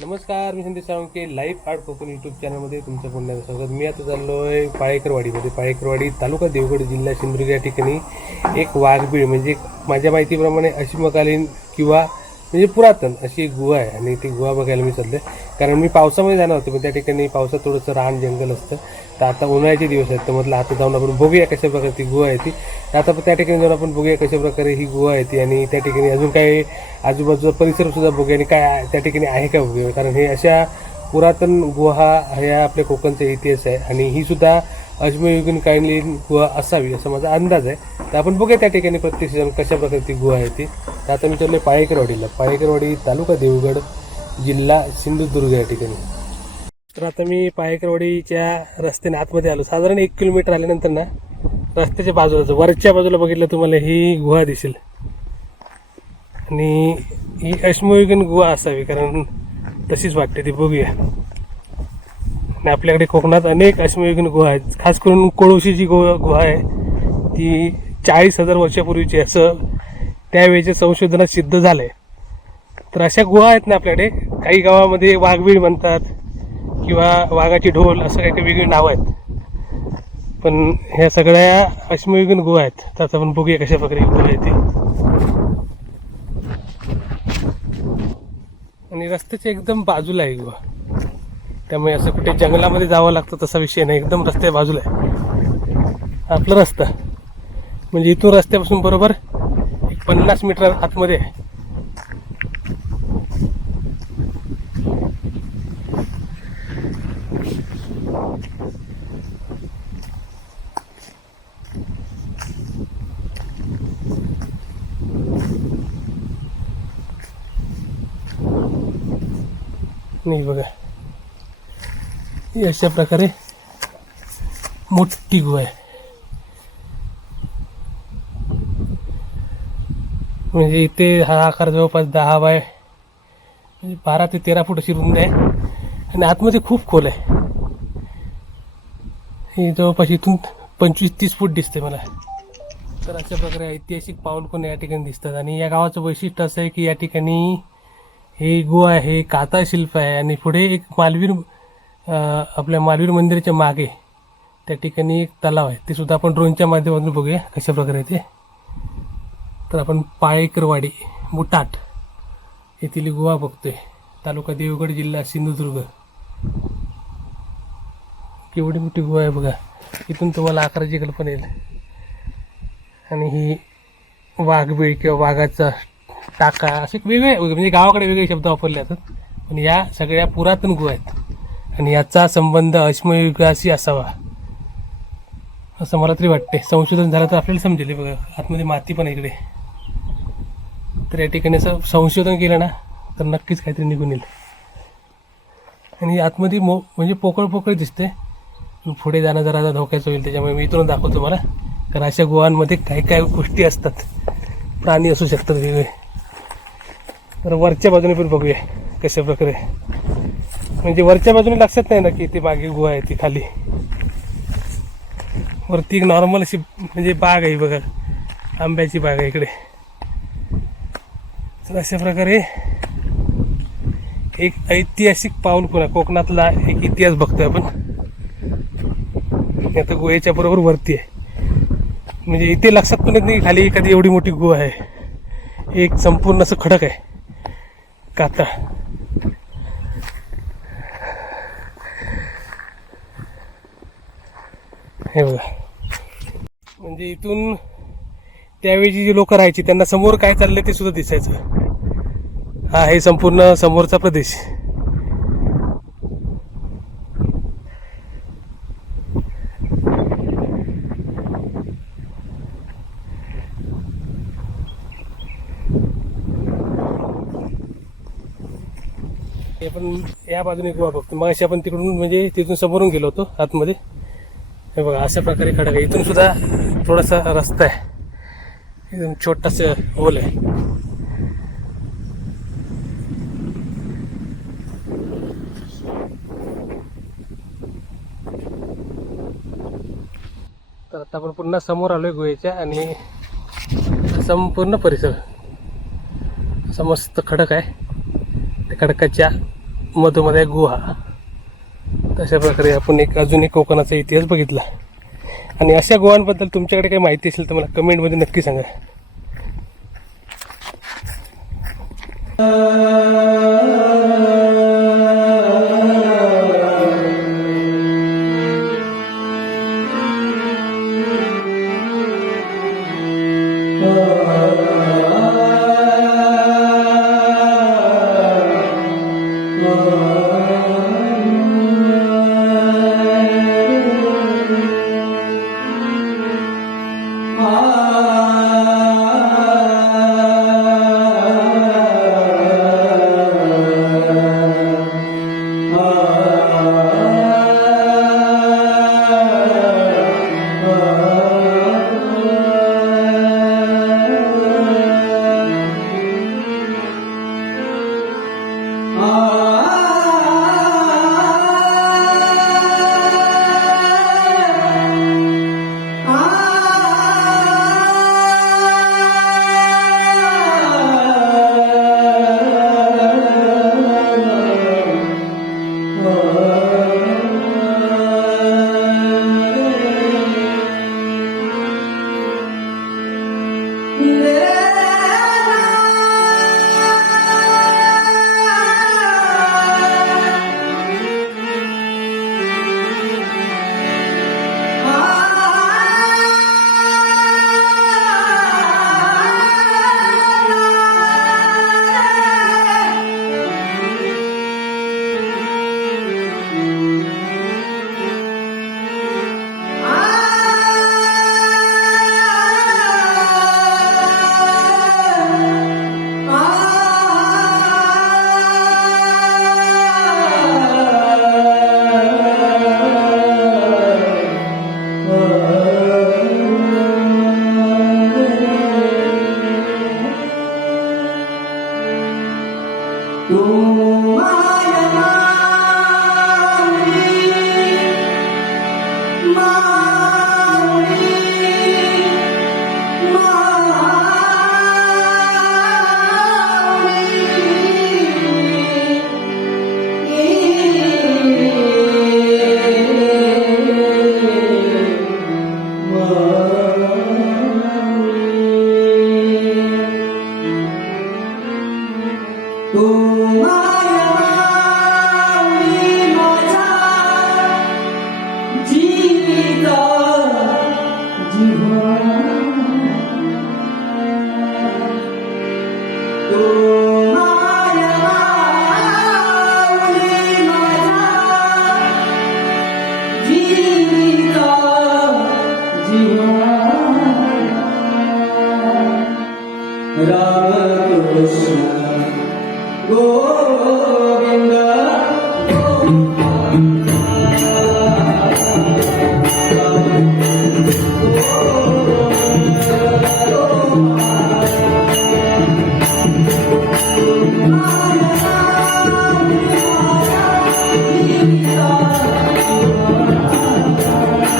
नमस्कार मी Sandesh Salunke live art Konkan YouTube चॅनलमध्ये तुमचं पुन्हा स्वागत. मी आता चाललो आहे पाळेकरवाडीमध्ये पाळेकरवाडी तालुका देवगड जिल्हा सिंधुदुर्ग या ठिकाणी एक वाघबीळ म्हणजे माझ्या माहितीप्रमाणे अश्मकालीन किंवा म्हणजे पुरातन अशी एक गुहा आहे. आणि ती गुहा बघायला मी चाललो कारण मी पावसामध्ये जाणार होतो पण त्या ठिकाणी पावसात थोडंसं रान जंगल असतं. तर आता उन्हाळ्याचे दिवस आहेत तर म्हटलं आता जाऊन आपण बघूया कशा प्रकारे ती गुहा आहे ती. तर आता त्या ठिकाणी जाऊन आपण बघूया कशा प्रकारे ही गुहा आहे ती आणि त्या ठिकाणी अजून काय आजूबाजूचा परिसर सुद्धा बघूया आणि काय त्या ठिकाणी आहे का बघूया. कारण हे अशा पुरातन गुहा ह्या आपल्या कोकणचा इतिहास आहे आणि ही सुद्धा अजमयुगीन कालीन गुहा असावी असा माझा अंदाज आहे. तर आपण बघूया त्या ठिकाणी प्रत्यक्ष जाऊन कशा प्रकारे ती गुहा आहे ती. तर आता मी चाललो पाळेकरवाडीला. पाळेकरवाडी तालुका देवगड. जिल्हा सिंधुदुर्ग या ठिकाणी. तर आता मी पायकरवाडीच्या रस्त्याने आतमध्ये आलो. साधारण एक किलोमीटर आल्यानंतर ना रस्त्याच्या बाजूला वरच्या बाजूला बघितलं तुम्हाला ही गुहा दिसेल. आणि ही अश्मयुगीन गुहा असावी कारण तशीच वाटते ती. बघूया. आणि आपल्याकडे कोकणात अनेक अश्मयुगीन गुहा आहेत. खास करून कोळोशीची गुहा गुहा आहे. ती चाळीस हजार वर्षापूर्वीची असं त्यावेळेच्या संशोधनात सिद्ध झालं आहे तर अशा गुहा आहेत ना आपल्याकडे. काही गावामध्ये वाघबीळ म्हणतात किंवा वाघाची ढोल असं काही काही वेगळी नावं आहेत. पण ह्या सगळ्या अश्मयुगीन गुहा आहेत. तर आता आपण बघूया कशा प्रकारे गुहा आहे आणि रस्त्याच्या एकदम बाजूला आहे गुहा. त्यामुळे असं कुठे जंगलामध्ये जावं लागतं तसा विषय नाही. एकदम रस्त्या बाजूला आहे. आपला रस्ता. म्हणजे इथून रस्त्यापासून बरोबर एक पन्नास मीटर आतमध्ये आहे. नाही बघा. अशा प्रकारे मोठी गुहा आहे. म्हणजे इथे हा आकार जवळपास दहा बाय म्हणजे बारा ते तेरा फूट अशी रुंद आहे. आणि आतमध्ये खूप खोल आहे. ही जवळपास इथून पंचवीस तीस फूट दिसते मला. तर अशा प्रकारे ऐतिहासिक पाऊल कोण या ठिकाणी दिसतात. आणि या गावाचं वैशिष्ट्य असं आहे की या ठिकाणी हे गुहा आहे काता शिल्प आहे आणि पुढे एक मालवीर आपल्या मालवीर मंदिराच्या मागे त्या ठिकाणी एक तलाव आहे. ते सुद्धा आपण ड्रोनच्या माध्यमातून बघूया कशा प्रकारे ते. तर आपण पाळेकरवाडी मुटाट येथील गुहा बघतोय. तालुका देवगड जिल्हा सिंधुदुर्ग. केवढी मोठी गुहा आहे बघा. इथून तुम्हाला आकाराची कल्पना येईल. आणि ही वाघबीळ किंवा वाघाचा टाका असे वेगळे म्हणजे गावाकडे वेगळे शब्द वापरले जातात. पण या सगळ्या पुरातन गुहा आहेत. आणि याचा संबंध अश्मयुगाशी असावा. असं मला तरी वाटते संशोधन झालं तर आपल्याला समजेल. बघा आतमध्ये माती पण इकडे. तर या ठिकाणी असं संशोधन केलं ना तर नक्कीच काहीतरी निघून येईल. आणि आतमध्ये मो म्हणजे पोकळ पोकळ दिसते पुढे जाणं जरा धोक्याचं होईल त्याच्यामुळे मी इथून दाखवतो तुम्हाला. कारण अशा गुहांमध्ये काही काही गोष्टी असतात. प्राणी असू शकतात वेगळे. तर वरच्या बाजूने पण बघूया कशा प्रकारे. म्हणजे वरच्या बाजूने लक्षात नाही ना की ती मागे गुहा आहे ती खाली. वरती एक नॉर्मल अशी म्हणजे बाग आहे बघा. आंब्याची बाग आहे इकडे. तर अशा प्रकारे एक ऐतिहासिक पाऊल पुन्हा कोकणातला एक इतिहास बघतोय आपण. आता गुहेच्या बरोबर वरती आहे. म्हणजे इथे लक्षात पण येत नाही खाली एखादी एवढी मोठी गुहा आहे. एक संपूर्ण असं खडक आहे. काता हे बघा. म्हणजे इथून त्यावेळी जी लोक राहायची त्यांना समोर काय चाललंय ते सुद्धा दिसायचं. हा हे संपूर्ण समोरचा प्रदेश. हे आपण या बाजूने गोवा बघतो. मग अशी आपण तिकडून म्हणजे तिथून समोरून गेलो होतो आतमध्ये. हे बघा अशा प्रकारे खडक आहे. इथून सुद्धा थोडासा रस्ता आहे. एकदम छोटासा होल आहे. तर आता आपण पुन्हा समोर आलोय गुहेच्या आणि संपूर्ण परिसर. असा मस्त खडक आहे. खडकाच्या मधोमध्ये गुहा. तशा प्रकारे आपण एक अजून एक कोकणाचा इतिहास बघितला. आणि अशा गुहांबद्दल तुमच्याकडे काही माहिती असेल तर मला कमेंटमध्ये नक्की सांगा. 아 Rama Krishna Govinda